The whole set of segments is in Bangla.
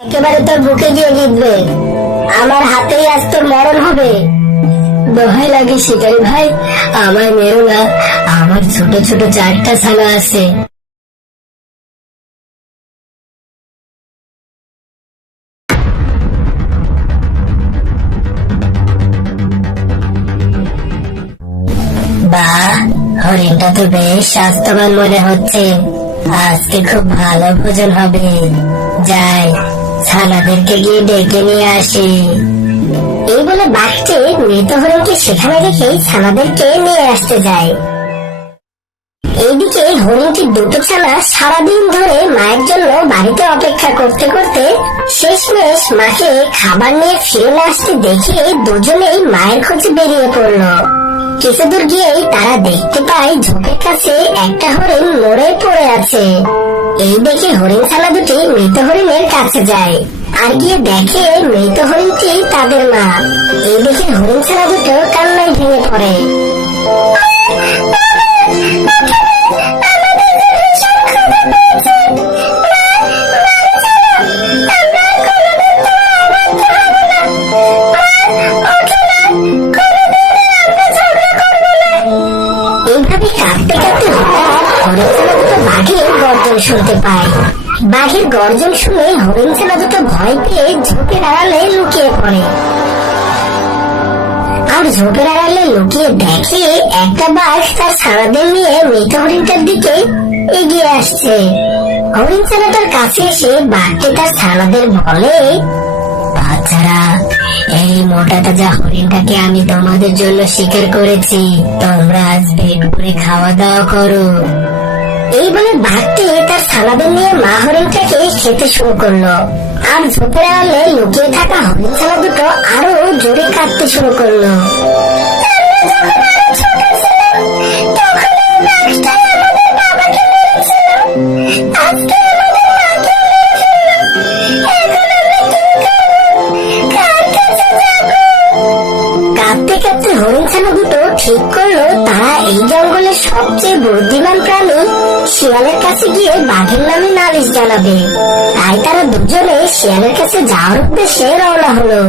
একেবারে তোর বুকে গিয়ে জিতবে। আমার হাতেই আজ তোর মরণ হবে। দোহাই লাগে শিকারি ভাই, আমায় মেরো না। আমার ছোট ছোট 4টা ছানা আছে। বাহ, হরিণটা তো বেশ স্বাস্থ্যবান মনে হচ্ছে। আজকে খুব ভালো ভোজন হবে। যাই, ছানাদেরকে গিয়ে ডেকে নিয়ে আসি। এই বলে বাঘটি মৃত হরিণকে সেখানে রেখেই ছানাদেরকে নিয়ে আসতে যায়। এইদিকে হরিণটির 2টো ছানা সারাদিন ধরে মায়ের জন্য বাড়িতে অপেক্ষা করতে করতে শেষমেশ মাকে খাবার নিয়ে ফিরে না আসতে দেখে দুজনেই মায়ের খোঁজে বেরিয়ে পড়লো। কিছু দূর গিয়েই তারা দেখতে পায় ঝোপের কাছে একটা হরিণ মরে পড়ে আছে। এই দেখে হরিণ ছানা দুটি মৃত হরিণের কাছে যায় আর গিয়ে দেখে মৃত হরিণটি তাদের মা। এই দেখে হরিণ ছানা দুটো কান্নায় ভেঙে পড়ে। এইভাবে কাঁদতে কাঁদতে হরিণ ছানা দুটো বাঘের গর্জন শুনতে পায়। বাঘের গর্জন শুনে হরিণ ছানা দুটো ভয় পেয়ে ঝোপের আড়ালে লুকিয়ে পড়ে। আর ঝোপের আড়ালে লুকিয়ে দেখে একটা বাঘ তার ছানাদের নিয়ে মৃত হরিণটার দিকে এগিয়ে আসছে। হরিণ ছানাটার কাছে এসে বাঘটি তার ছানাদের বলে, বাচ্চারা, এই মোটা তাজা হরিণটাকে আমি তোমাদের জন্য শিকার করেছি। তোমরা আজ পেট ভরে খাওয়া দাওয়া করো। এই বলে বাঘটি তার ছানাদের নিয়ে মা হরিণটাকে খেতে শুরু করলো। আর ঝোপের আড়ালে লুকিয়ে থাকা হরিণ ছানা দুটো আরো জোরে কাঁদতে শুরু করলো। কাঁদতে কাঁদতে হরিণ ছানা দুটো ঠিক করলো তারা এই জঙ্গলের সবচেয়ে বুদ্ধিমান প্রাণী শিয়ালের কাছে গিয়ে বাঘের নামে নালিশ জানাবে। তাই তারা দুজনে শিয়ালের কাছে যাওয়ার উদ্দেশ্যে রওনা হলো।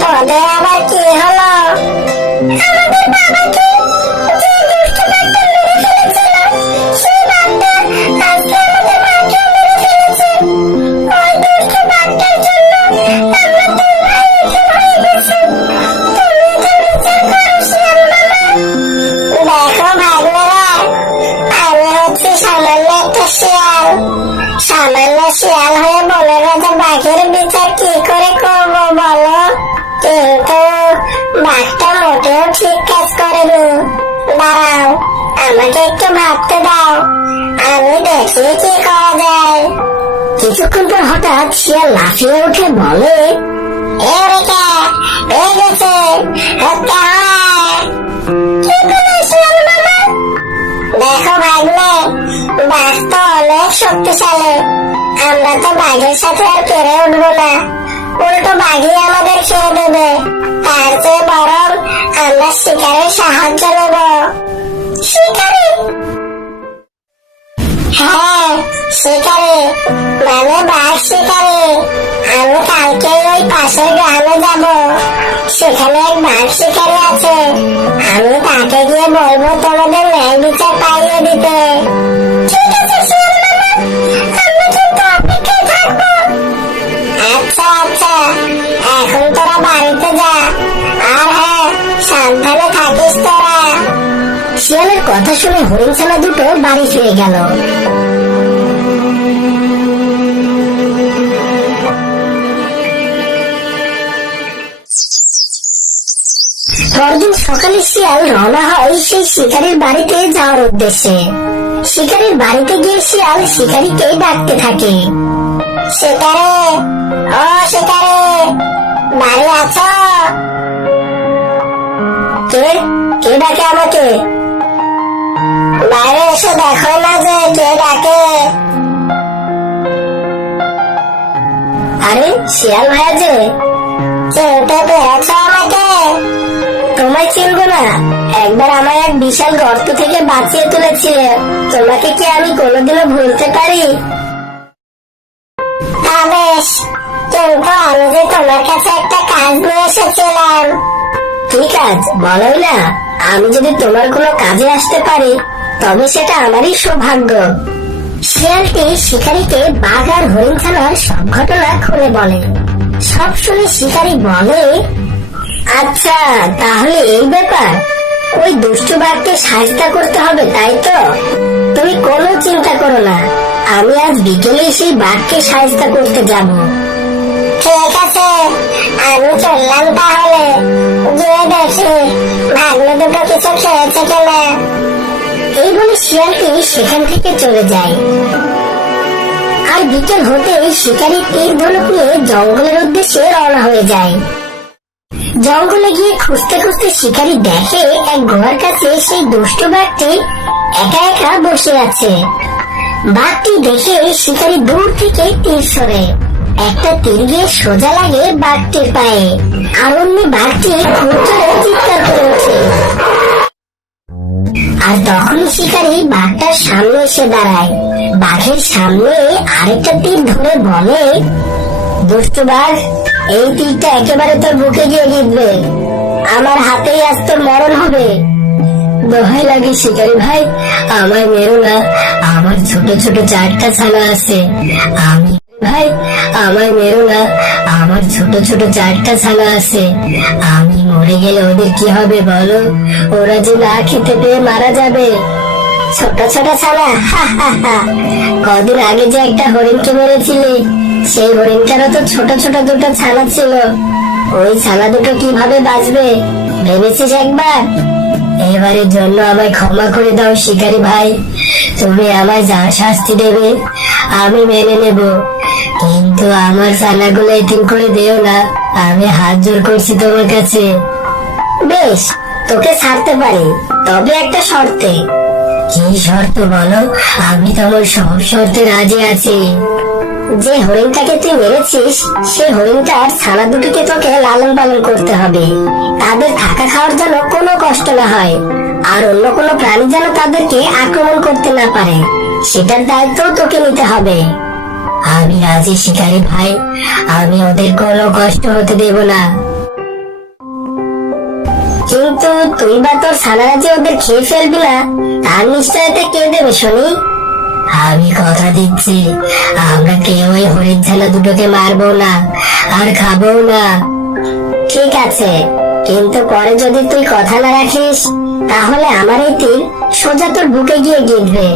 তোদের আবার কি হলো? আমাদের বাবাকে যে দুষ্ট বাঘটা মেরে ফেলেছিল, সেই বাঘটা আজকে আমাদের মাকে মেরে ফেলেছে। ওই দুষ্ট বাঘটার জন্য আমরা 3 ভাই হয়ে গেছি। তুমি তো বিচার করো শিয়াল মামা। দেখো ভাগনারা, আমি হচ্ছে সামান্য একটা শিয়াল। সামান্য শিয়াল হয়ে বনের রাজা বাঘের বিচার কি করে করবো বলো? কিন্তু বাঘটা মোটেও ঠিক কাজ করেনি। দাঁড়াও, আমাকে একটু ভাবতে দাও, আমি দেখি কি করা যায়। কিছুক্ষণ পর হঠাৎ শিয়াল লাফিয়ে উঠে বলে, এরেকা পেয়ে গেছে, হত্যা হয়। কি করে শিয়াল মামা? দেখো ভাগলে, বাঘ তো অনেক শক্তিশালী। আমরা তো বাঘের সাথে আর পেরে উঠবো না, উল্টো বাঘই আমাদের খেয়ে দেবে। তার চেয়ে বরং আমরা শিকারের সাহায্য নেব। শিকারি? হ্যাঁ, শিকারি, মানে বাঘ শিকারি। আমি কালকে ওই পাশের গ্রামে যাব। সেখানে এক বাঘ শিকারি আছে। আমি তাকে গিয়ে বলবো তোমাদের ন্যায় বিচার পাইয়ে দিতে। ঠিক আছে শিয়াল মামা, আমরা কিন্তু অপেক্ষায় থাকবো। আচ্ছা আচ্ছা, এখন তোরা বাড়িতে যা। আর হ্যাঁ, সাবধানে থাকিস তোরা। শিয়ালের কথা শুনে হরিণ ছানা দুটো বাড়ি ফিরে গেল। পরদিন সকালে শিয়াল রওনা হয় সেই শিকারীর বাড়িতে যাওয়ার উদ্দেশ্যে। শিকারীর বাড়িতে গিয়ে শিয়াল শিকারীকে ডাকতে থাকে, শিকারে, ও শিকারে, বাড়ি আছো? কে কে ডাকে আমাকে? বাইরে এসে দেখো না যে কে ডাকে। আরে শিয়াল ভাইয়া যে, চিনতে পেরেছ আমাকে? তোমায় চিনবো না? একবার আমায় এক বিশাল গর্ত থেকে বাঁচিয়ে তুলেছিলে, তোমাকে কি আমি কোনোদিনও ভুলতে পারি? বেশ, কিন্তু আমি যে তোমার কাছে একটা কাজ নিয়ে এসেছিলাম। কি কাজ বলোই না? আমি যদি তোমার কোনো কাজে আসতে পারি তবে সেটা আমারই সৌভাগ্য। শিয়ালটি শিকারীকে বাঘ আর হরিণ ছানার সব ঘটনা খুলে বলে। সব শুনে শিকারী বলে, আচ্ছা তাহলে এই ব্যাপার, ওই দুষ্টু বাঘকে সাহায্য করতে হবে তাই তো? তুমি কোনো চিন্তা করো না, আমি আজ বিকেলে সেই বাঘকে সাহায্য করতে যাব। ঠিক আছে, আমি চললাম তাহলে, গিয়ে দেখি ভাগ্নে দুটো কিছু খেয়েছে কিনা। এই বলে শিয়ালটি সেখান থেকে চলে যায়। আর বিকেল হতেই শিকারী তীর ধনুক নিয়ে জঙ্গলের উদ্দেশ্যে রওনা হয়ে যায়। জঙ্গলে গিয়ে খুঁজতে খুঁজতে শিকারী দেখে এক গুহার কাছে সেই দুষ্ট বাঘটি একা একা বসে আছে। বাঘটি দেখে শিকারী দূর থেকে তীর ছড়ে। একটা তীর গিয়ে সোজা লাগে বাঘটির পায়ে, আর অমনি বাঘটি খুব জোরে চিৎকার করে ওঠে। আর তখন শিকারী বাঘটার সামনে এসে দাঁড়ায়। বাঘের সামনে আরেকটা তীর ধরে বলে, দুষ্টু বাঘ, এই তীরটা একেবারে তোর বুকে গিয়ে গিঁথবে, আমার হাতেই আজ তোর মরণ হবে। দোহাই লাগে শিকারী ভাই, আমায় মেরো না, আমার ছোট ছোট 4টা ছানা আছে। আমি ভাই, আমায় মেরো না, আমার ছোট ছোট 4টা ছানা আছে। আমি মরে গেলে ওদের কি হবে বলো? ওরা যে না খেতে পেয়ে মারা যাবে। ছোট ছোট ছানা, কদিন আগে যে একটা হরিণকে মেরেছিলে, সেই হরিণটারও তো ছোট ছোট 2টা ছানা ছিল। ওই ছানা দুটো কিভাবে বাঁচবে ভেবেছিস একবার? এবারের জন্য আমায় ক্ষমা করে দাও শিকারী ভাই, তুমি আমায় যা শাস্তি দেবে আমি মেনে নেব, কিন্তু আমার ছানাগুলো এতিম করে দিও না, আমি হাত জোর করছি তোমার কাছে। বেশ, তোকে ছাড়তে পারি, তবে একটা শর্তে। কি শর্ত বলো? আমি তোমার সব শর্তে রাজি আছি। যে হরিণটাকে তুই মেরেছিস সেই হরিণটার ছানা দুটোকে তোকে লালন পালন করতে হবে। তাদের থাকা খাওয়ার যেন কোনো কষ্ট না হয়, আর অন্য কোনো প্রাণী যেন তাদেরকে আক্রমণ করতে না পারে, সেটার দায়িত্ব তোকে নিতে হবে। আমি রাজি শিকারী ভাই, আমি ওদের কোনো কষ্ট হতে দেব না। কিন্তু তুই বা তোর ছানারা যে ওদের খেয়ে ফেলবি না, তার নিশ্চয়তা কে দেবে শুনি? আমি কথা দিচ্ছি, আমরা কেউ ওই হরিণ ছানা দুটোকে মারবো না আর খাবো না। ঠিক আছে, কিন্তু পরে যদি তুই কথা না রাখিস তাহলে আমার এই তীর সোজা তোর বুকে গিয়ে গিঁথবে।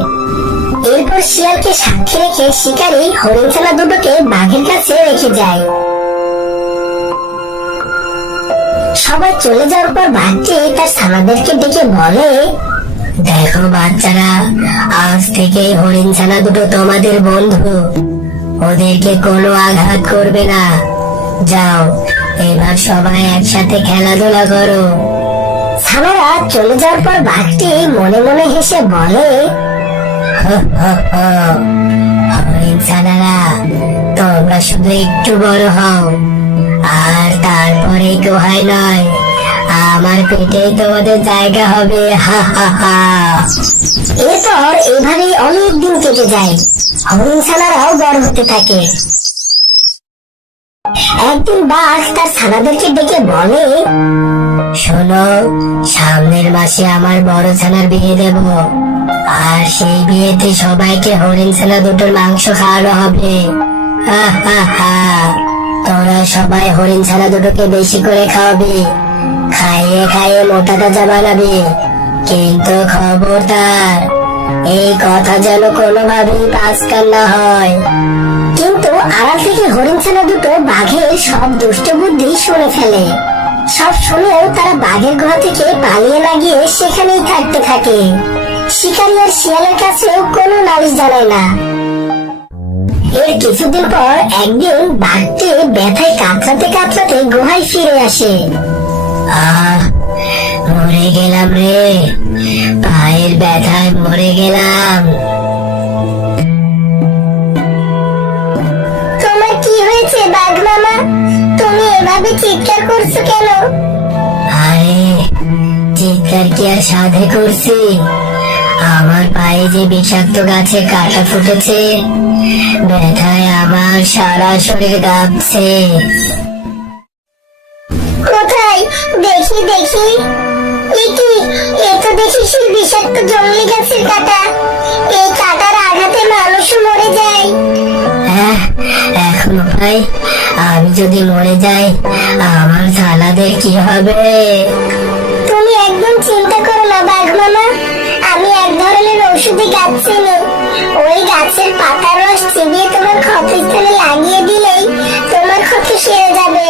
এরপর শিয়ালকে সাক্ষী রেখে শিকারী হরিণ ছানা দুটোকে বাঘের কাছে রেখে যায়। সবাই চলে যাওয়ার পর বাঘটি তার ছানাদেরকে ডেকে বলে, দেখো বাচ্চারা, আজ থেকে হরিণ ছানা দুটো তোমাদের বন্ধু, ওদেরকে কোনো আঘাত করবে না। যাও, এবার সবাই একসাথে খেলাধুলা করো। ছানারা চলে যাওয়ার পর বাঘটি মনে মনে হেসে বলে, হরিণ ছানারা, তোমরা শুধু একটু বড় হও, আর তারপরে গুহায় নয়, আমার পেটেই তোমাদের জায়গা হবে। হা হা হা। এরপর এভাবেই অনেক দিন কেটে যায়। হরিণ ছানারাও বড় হতে থাকে। একদিন বাঘ তার ছানাদেরকে ডেকে বলে, শোনো, সামনের মাসে আমার বড় ছানার বিয়ে দেব, আর সেই বিয়েতে সবাইকে হরিণ ছানা দুটোর মাংস খাওয়ানো হবে। হা হা হা। তোরা সবাই হরিণ ছানা দুটোকে বেশি করে খাওয়াবি, খাইয়ে খাইয়ে মোটা তাজা বানাবি, কিন্তু খবরদার এই কথা যেন কোনোভাবেই পাসকার না হয়। কিন্তু আড়াল থেকে হরিণ ছানা দুটো বাঘের সব দুষ্ট বুদ্ধি শুনে ফেলে। সব শুনেও তারা বাঘের গুহা থেকে পালিয়ে না গিয়ে সেখানেই থাকতে থাকে। শিকারী আর শিয়ালের কাছেও কোনো নালিশ জানায় না। এর কিছুদিন পর একদিন বাঘটি ব্যথায় কাতরাতে কাতরাতে গুহায় ফিরে আসে। মরে গেলাম রে, পায়ের ব্যথায় মরে গেলাম। তোমার কি হয়েছে বাঘ মামা? তুমি এভাবে চিৎকার করছো কেন? আরে শিকার কি আর সাধে করছি? আমার পায়ে যে বিষাক্ত গাছে কাঁটা ফুটেছে, ব্যথায় আমার সারা শরীর কাঁপছে। কোথায়? দেখি দেখি। এ তো দেখি সেই বিষাক্ত জংলি গাছের কাঁটা। এই কাঁটার আঘাতে মানুষও মরে যায়। হ্যাঁ, এখনো ভাই, আমি যদি মরে যাই আমার ছানাদের কি হবে? তুমি একদম চিন্তা করো না বাঘ মামা, আমি এক ধরনের ঔষধি গাছ চিনি। ওই গাছের পাতার রস চিবিয়ে তোমার ক্ষতস্থানে লাগিয়ে দিলেই তোমার ক্ষত সেরে যাবে,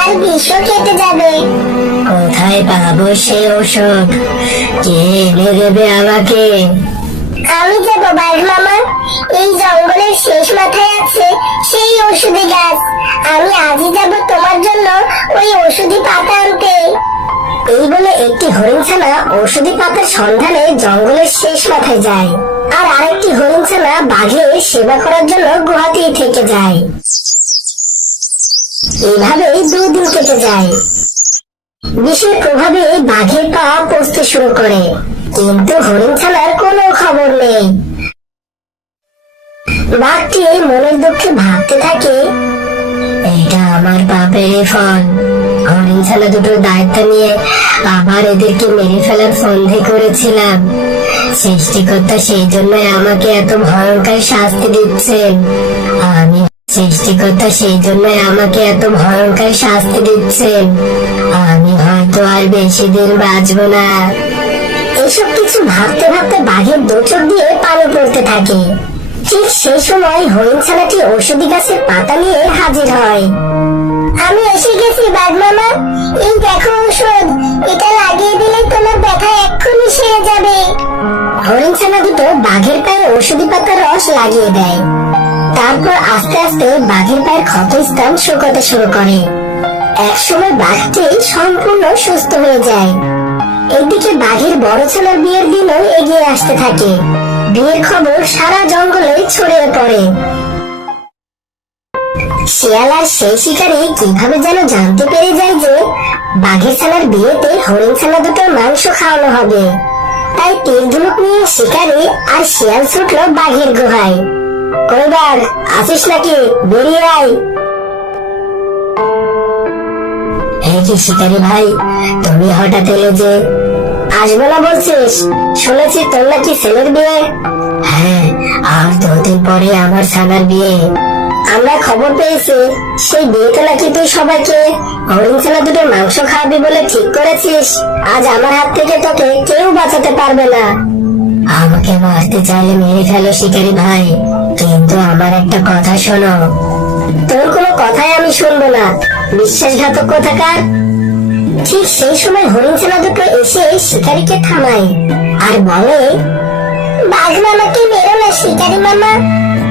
আর বিষও কেটে যাবে। কোথায় পাবো সে ঔষধ? কে এনে দেবে আমাকে? আমি যাবো বাঘ মামা, এই জঙ্গলের শেষ মাথায় আছে সেই ঔষধি গাছ। আমি আজই যাব তোমার জন্য ওই ঔষধি পাতা আনতে। এই বলে একটি হরিণছানা ঔষধি পাতার সন্ধানে জঙ্গলের শেষ মাথায় যায়, আর আরেকটি হরিণছানা বাঘের সেবা করার জন্য গুহাতেই থেকে যায়। এইভাবেই 2 দিন কেটে যায়। বিষের প্রভাবে বাঘের পা পচতে শুরু করে, কিন্তু হরিণছানার কোনো খবর নেই। বাঘটি মনের দুঃখে ভাবতে থাকে, এটা আমার পাপেরই ফল। হরিণছানা দুটোর দায়িত্ব নিয়ে আবার এদেরকে মেরে ফেলার ফন্দি করেছিলাম। সৃষ্টিকর্তা সেই জন্যই আমাকে এত ভয়ঙ্কর শাস্তি দিচ্ছেন। সৃষ্টিকর্তা সেই জন্যই আমাকে এত ভয়ঙ্কর শাস্তি দিচ্ছেন। আমি হয়তো আর বেশি দিন বাঁচবো না। এসব কিছু ভাবতে ভাবতে বাঘের 2 চোখ দিয়ে পানি পড়তে থাকে। ঠিক সেই সময় হরিণছানাটি ঔষধি গাছের পাতা নিয়ে হাজির হয়। আমি এসে গেছি বাঘ মামা, এই দেখো ঔষধ, এটা লাগিয়ে দিলে তোমার ব্যথা এক্ষুনি সেরে যাবে। হরিণছানা দুটো বাঘের পায়ে ঔষধি পাতার রস লাগিয়ে দেয়। তারপর আস্তে আস্তে বাঘের পায়ের ক্ষতস্থান শুকাতে শুরু করে। একসময় বাঘটি সম্পূর্ণ সুস্থ হয়ে যায়। এদিকে বাঘের বড় ছেলের বিয়ের দিনও এগিয়ে আসতে থাকে। বিয়ের খবর সারা জঙ্গলে ছড়িয়ে পড়ে। শিয়াল আর সেই শিকারী কিভাবে যেন জানতে পেরে যায় যে বাঘের ছানার বিয়েতে হরিণ ছানা দুটোর মাংস খাওয়ানো হবে। তাই তীর ধনুক নিয়ে শিকারী আর শিয়াল ছুটলো বাঘের গুহায়। কই বাঘ, আছিস নাকি? বেরিয়ে আয়। এই কি শিকারী ভাই, তুমি হঠাৎ এলে যে? আসবো না বলছিস? শুনেছি তোর নাকি ছেলের বিয়ে। হ্যাঁ, আর 2 দিন পরে আমার ছানার বিয়ে। আমরা খবর পেয়েছি সেই বিয়েতে নাকি তুই সবাইকে হরিণ ছানা দুটোর মাংস খাওয়াবি বলে ঠিক করেছিস। আজ আমার হাত থেকে তোকে কেউ বাঁচাতে পারবে না। আমাকে মারতে চাইলে মেরে ফেলো শিকারী ভাই, কিন্তু আমার একটা কথা শোনো। তোর কোনো কথাই আমি শুনবো না, বিশ্বাসঘাতক কোথাকার। ঠিক সেই সময় হরিণছানা দুটো এসে শিকারীকে থামায় আর বলে, বাঘ মামাকে মেরো না শিকারী মামা।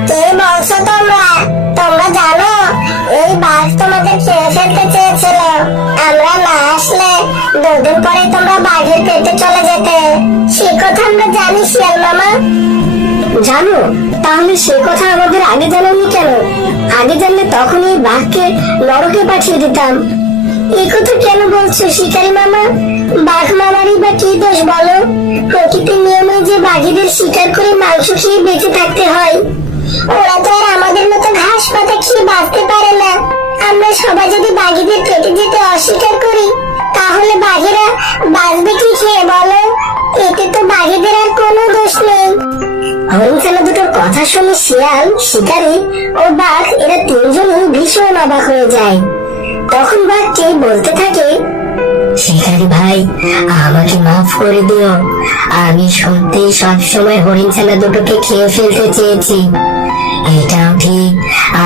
কে বলছো তোমরা? তোমরা জানো এই বাঘ তোমাদের খেয়ে ফেলতে চেয়েছিল। আমরা না আসলে 2 দিন পরে তোমরা বাঘের পেটে চলে যেতে। সে কথা আমরা জানি শিয়াল মামা। জানো? তাহলে সে কথা আমাদের আগে জানাওনি কেন? আগে জানলে তখনই বাঘকে নরকে পাঠিয়ে দিতাম। এই কথা কেন বলছো শিকারী মামা? বাঘ মামারই বা কি দোষ বলো? প্রকৃতির নিয়মে যে বাঘেদের শিকার করে মাংস খেয়ে বেঁচে থাকতে হয়। ওরা তো আর আমাদের মতো ঘাস পাতা খেয়ে বাঁচতে পারে না। আমরা সবাই যদি বাঘেদের পেটে যেতে অস্বীকার করি, তাহলে বাঘেরা বাঁচবে কি খেয়ে বলো? এতে তো বাঘেদের আর কোনো দোষ নেই। হরিণছানা দুটোর কথা শুনে শিয়াল, শিকারী ও বাঘ এরা 3 জনই ভীষণ অবাক হয়ে যায়। তখন বাঘটি বলতে থাকে, শিকারী ভাই, আমাকে মাফ করে দিও। আমি সত্যি সবসময় হরিণছানা দুটোকে খেয়ে ফেলতে চেয়েছি। এটাও ঠিক,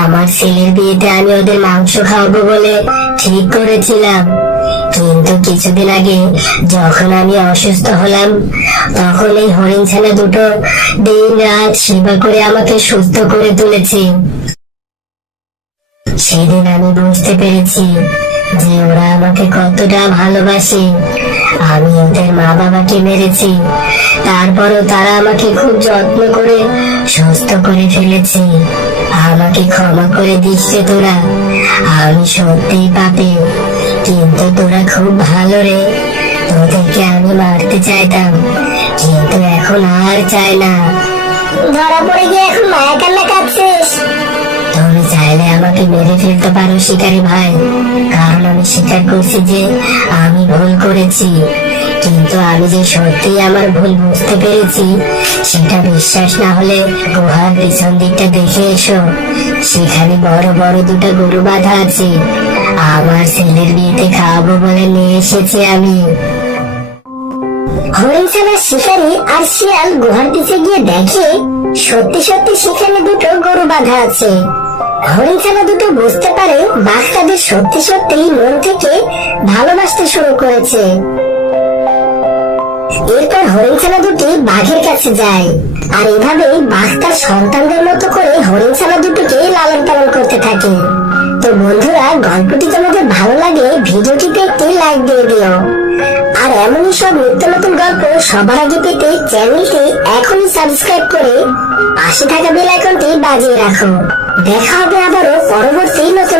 আমার ছেলের বিয়েতে আমি ওদের মাংস খাওয়াবো বলে ঠিক করেছিলাম। কিন্তু কিছুদিন আগে যখন আমি অসুস্থ হলাম, তখন এই হরিণছানা দুটো দিন রাত সেবা করে আমাকে সুস্থ করে তুলেছে। সেদিন আমি বুঝতে পেরেছি যে ওরা আমাকে কতটা ভালোবাসে। আমি ওদের মা বাবাকে মেরেছি, তারপরও তারা আমাকে খুব যত্ন করে সুস্থ করে ফেলেছে। আমাকে ক্ষমা করে দিস রে তোরা, আমি সত্যিই পাপী, কিন্তু তোরা খুব ভালো রে, তোদেরকে আমি মারতে চাইতাম, কিন্তু এখন আর চাই না। ধরা পড়ে গিয়ে এখন মায়া কান্না কাঁদছিস? তুমি চাইলে আমাকে মেরে ফেলতে পারো শিকারি ভাই, কারণ আমি স্বীকার করছি যে আমি ভুল করেছি। কিন্তু আমি যে সত্যি আমার ভুল বুঝতে পেরেছি সেটা বিশ্বাস না হলে গুহার পিছন দিকটা দেখে এসো। সেখানে বড় বড় দুটো গরু বাঁধা আছে, আমার ছেলের বিয়েতে খাওয়াবো বলে নিয়ে এসেছি আমি। হরিণছানার শিকারী আর শিয়াল গুহার পিছে গিয়ে দেখে সত্যি সত্যি সেখানে দুটো গরু বাঁধা আছে। হরিণছানা দুটো বুঝতে পারে বাঘ তাদের সত্যি সত্যি মন থেকে ভালোবাসতে শুরু করেছে। এরপর হরিণছানা দুটি বাঘের কাছে যায়, আর এভাবেই বাঘ তার সন্তানদের মতো করে হরিণছানা দুটোকে লালন পালন করতে থাকে। তো বন্ধুরা, গল্পটি তোমাদের ভালো লাগে ভিডিওটিতে একটি লাইক দিয়ে দিও। আর এমনই সব নিত্য নতুন গল্প সবার আগে পেতে চ্যানেলটি এখনই সাবস্ক্রাইব করে পাশে থাকা বেল আইকনটি বাজিয়ে রাখো। দেখা হবে আবারও পরবর্তী নতুন